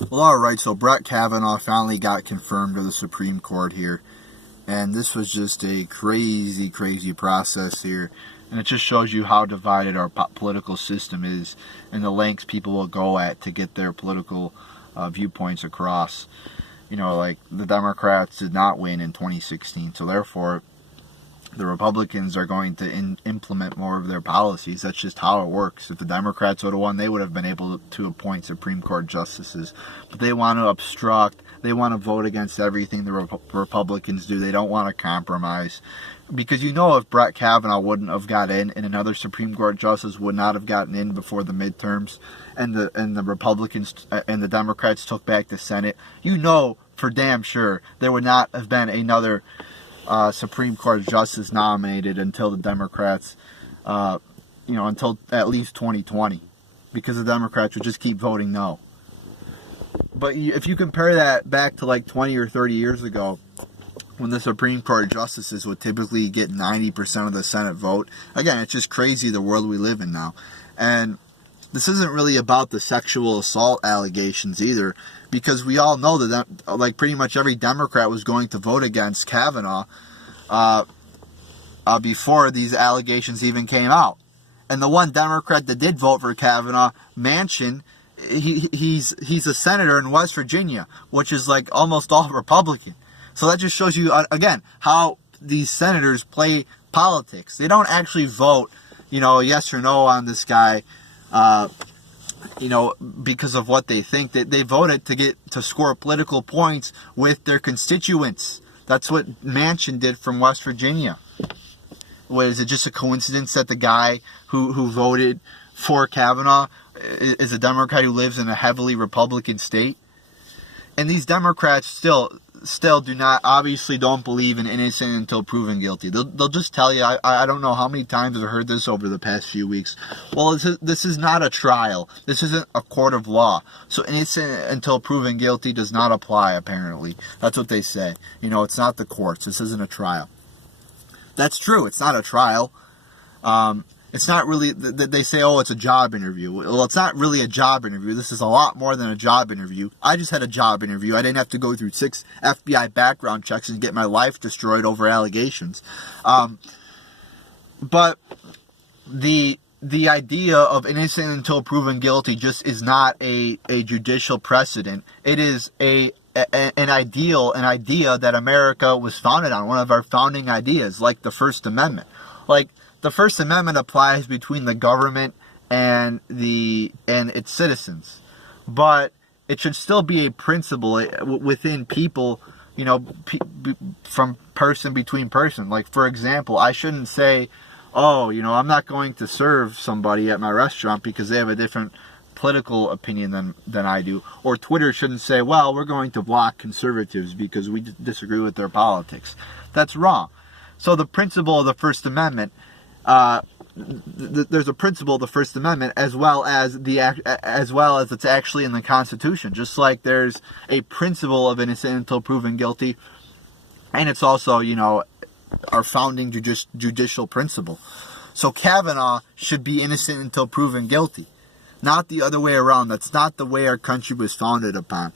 Well, alright, so Brett Kavanaugh finally got confirmed to the Supreme Court here. And this was just a crazy, crazy process here. And it just shows you how divided our political system is and the lengths people will go at to get their political viewpoints across. You know, like the Democrats did not win in 2016, so therefore the Republicans are going to implement more of their policies. That's just how it works. If the Democrats would have won, they would have been able to appoint Supreme Court justices. But they want to obstruct. They want to vote against everything the Republicans do. They don't want to compromise. Because you know if Brett Kavanaugh wouldn't have got in and another Supreme Court justice would not have gotten in before the midterms and the Republicans and the Democrats took back the Senate, you know for damn sure there would not have been another Supreme Court justice nominated until the Democrats, until at least 2020, because the Democrats would just keep voting no. But if you compare that back to like 20 or 30 years ago, when the Supreme Court justices would typically get 90% of the Senate vote, again, it's just crazy the world we live in now. And this isn't really about the sexual assault allegations either, because we all know that like pretty much every Democrat was going to vote against Kavanaugh before these allegations even came out. And the one Democrat that did vote for Kavanaugh, Manchin, he's a senator in West Virginia, which is like almost all Republican. So that just shows you, again, how these senators play politics. They don't actually vote, yes or no on this guy, because of what they think. They voted to score political points with their constituents. That's what Manchin did from West Virginia. Was it just a coincidence that the guy who voted for Kavanaugh is a Democrat who lives in a heavily Republican state? And these Democrats still obviously don't believe in innocent until proven guilty. They'll just tell you, I don't know how many times I've heard this over the past few weeks. Well, this is not a trial. This isn't a court of law. So innocent until proven guilty does not apply, apparently. That's what they say. It's not the courts. This isn't a trial. That's true. It's not a trial. It's not really, they say, oh, it's a job interview. Well, it's not really a job interview. This is a lot more than a job interview. I just had a job interview. I didn't have to go through 6 FBI background checks and get my life destroyed over allegations. But the idea of innocent until proven guilty just is not a judicial precedent. It is an idea that America was founded on, one of our founding ideas, like the First Amendment. Like, the First Amendment applies between the government and its citizens, but it should still be a principle within people, from person between person. Like, for example, I shouldn't say, oh, I'm not going to serve somebody at my restaurant because they have a different political opinion than I do. Or Twitter shouldn't say, well, we're going to block conservatives because we disagree with their politics. That's wrong. So the principle of the First Amendment, there's a principle of the First Amendment as well as it's actually in the Constitution. Just like there's a principle of innocent until proven guilty, and it's also our founding judicial principle. So Kavanaugh should be innocent until proven guilty, not the other way around. That's not the way our country was founded upon.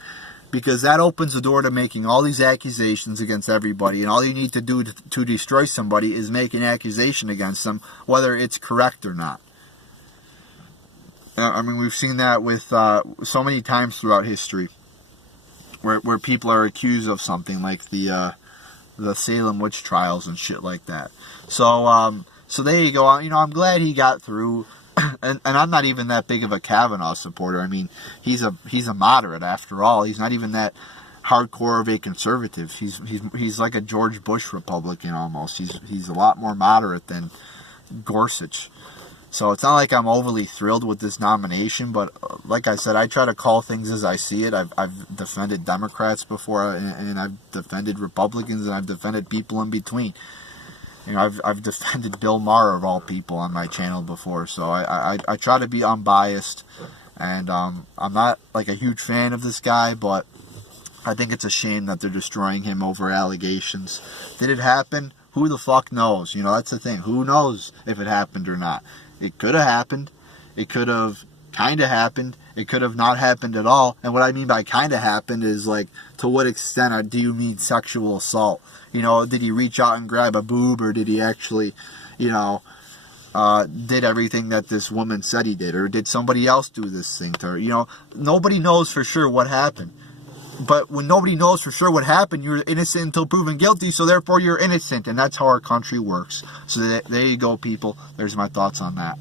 Because that opens the door to making all these accusations against everybody. And all you need to do to destroy somebody is make an accusation against them, whether it's correct or not. I mean, we've seen that with so many times throughout history, where people are accused of something, like the Salem witch trials and shit like that. So there you go. I'm glad he got through. And I'm not even that big of a Kavanaugh supporter. I mean, he's a moderate after all. He's not even that hardcore of a conservative. He's like a George Bush Republican almost. He's a lot more moderate than Gorsuch. So it's not like I'm overly thrilled with this nomination, but like I said, I try to call things as I see it. I've defended Democrats before, and I've defended Republicans, and I've defended people in between. I've defended Bill Maher of all people on my channel before, so I try to be unbiased, and I'm not like a huge fan of this guy, but I think it's a shame that they're destroying him over allegations. Did it happen? Who the fuck knows? That's the thing. Who knows if it happened or not? It could have happened. It could have kind of happened. It could have not happened at all. And what I mean by kind of happened is, like, to what extent do you mean sexual assault? You know, did he reach out and grab a boob, or did he actually, you know, did everything that this woman said he did? Or did somebody else do this thing to her? You know, nobody knows for sure what happened. But when nobody knows for sure what happened, you're innocent until proven guilty, so therefore you're innocent. And that's how our country works. So there you go, people. There's my thoughts on that.